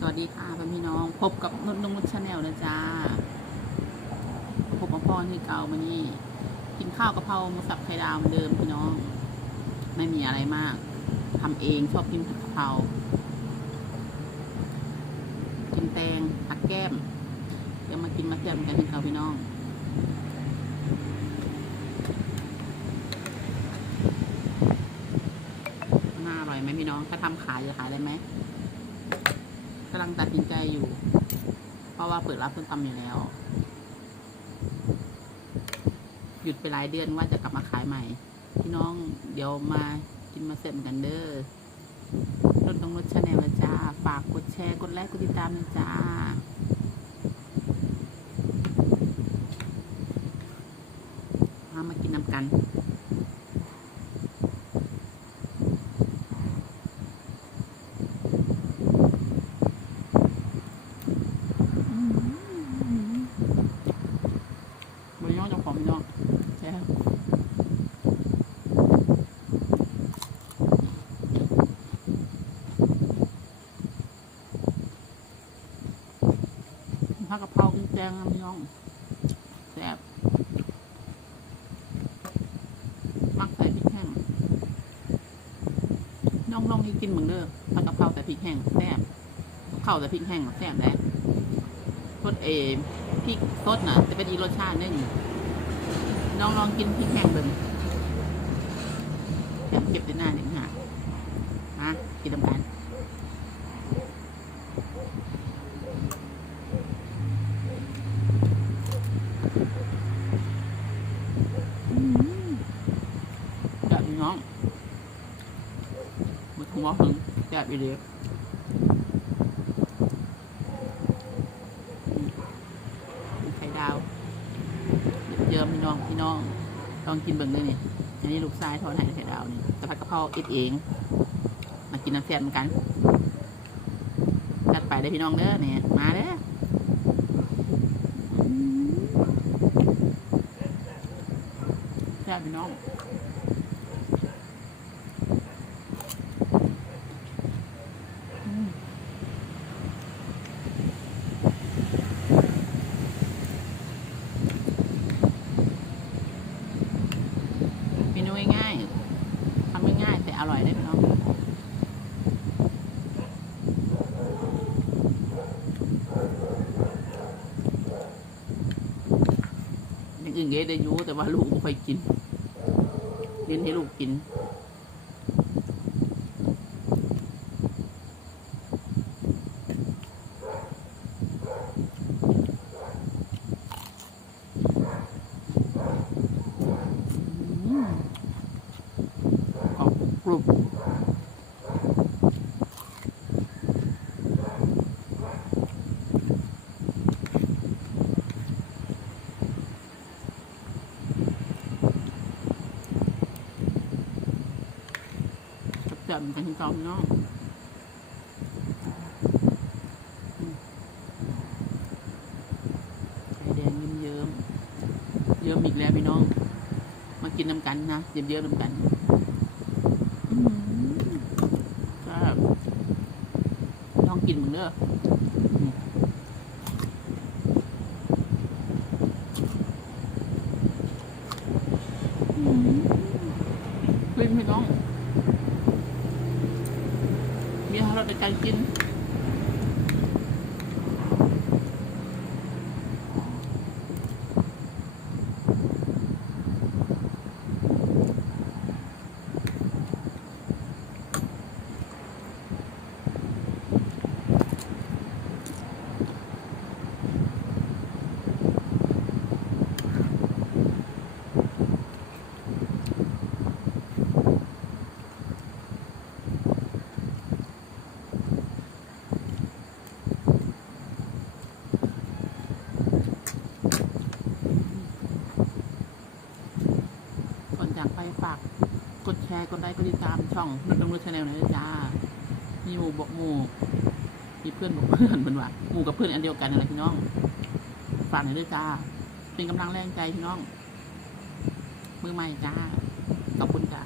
สวัสดีค่ะพี่น้อง พบกับนุ่นนุ่นชาแนลนะจ้าพบกับพ่อที่เก่ามานี่กินข้าวกะเพราหมูสับไข่ดาวเหมือนเดิมพี่น้อง ไม่มีอะไรมากทำเองชอบกินผัดกะเพรากินแตงผักแก้มเดี๋ยวมากินมาแก้มกันที่เขาพี่น้องน่าอร่อยไหมพี่น้องถ้าทำขายจะขายได้ไหมำลังตัดสินใจอยู่ เพราะว่าเปิดรับส้มตำอยู่แล้ว หยุดไปหลายเดือนว่าจะกลับมาขายใหม่ พี่น้องเดี๋ยวมากินมาเสร็จกันเด้อรถตรงรถชาแนลจ้า ฝากกดแชร์กดไลค์กดติดตามนะจ้ามามากินน้ำกัน บริยอง เจ้าของพี่น้องใช่ผักกะเพรากินแจงนะพี่น้องแซ่บมักใส่พริกแห้งน้องลองให้กินเหมือนเดิมผักกะเพราแต่พริกแห้งแซ่บข้าวแต่พริกแห้งแซ่บแล้วรสเอพริกสดนะจะเป็นอีรสชาติหนึง น้องลองกินพริกแห้งเบิ่งเดี๋ยวเก็บในหน้าหนึ่งค่ะมากินน้ำกันอืมแบน้องมันคงว่าถึงแบบอีเดีย ไข่ดาวเยิมพี่น้องพี่น้อง ลองกินเบิ่งเลยนี่อันนี้ลูกชายทอดให้ไข่ดาวนี่แต่ผัดกะเพราเอ็ดเอง มากินน้ำแซ่บเหมือนกันจัดไปได้พี่น้องเด้อเนี่ยมาเด้อแซ่บพี่น้องอืม เมนูง่ายๆทำง่ายๆแต่อ ร่อยได้พี่น้องยังอื่นเกได้ยูแต่ว่าลูกไม่ค่อยกินเล่นให้ลูกกิน จับๆกันที่เกาเนาะไข่แดงเยิ้มๆเยิ้มอีกแล้วพี่น้อง มากินน้ำกันนะเยอะๆน้ำกันอืมครับลองกินมึงเด้ออืมอืมกลิ้นพี่น้อง มีอะไรใน การกินากไปฝากกดแชร์กดไลค์กดติดตามช่องนดดงรถชาแนลหน่อยจ้ามีหมู่บอกหมู่มีเพื่อนบอกเพื่อนเหมือนว่าหมู่กับเพื่อนอันเดียวกันอะไรพี่น้องฝากหน่อยด้วยจ้า เป็นกำลังแรงใจพี่น้อง มือใหม่จ้าขอบคุณจ้า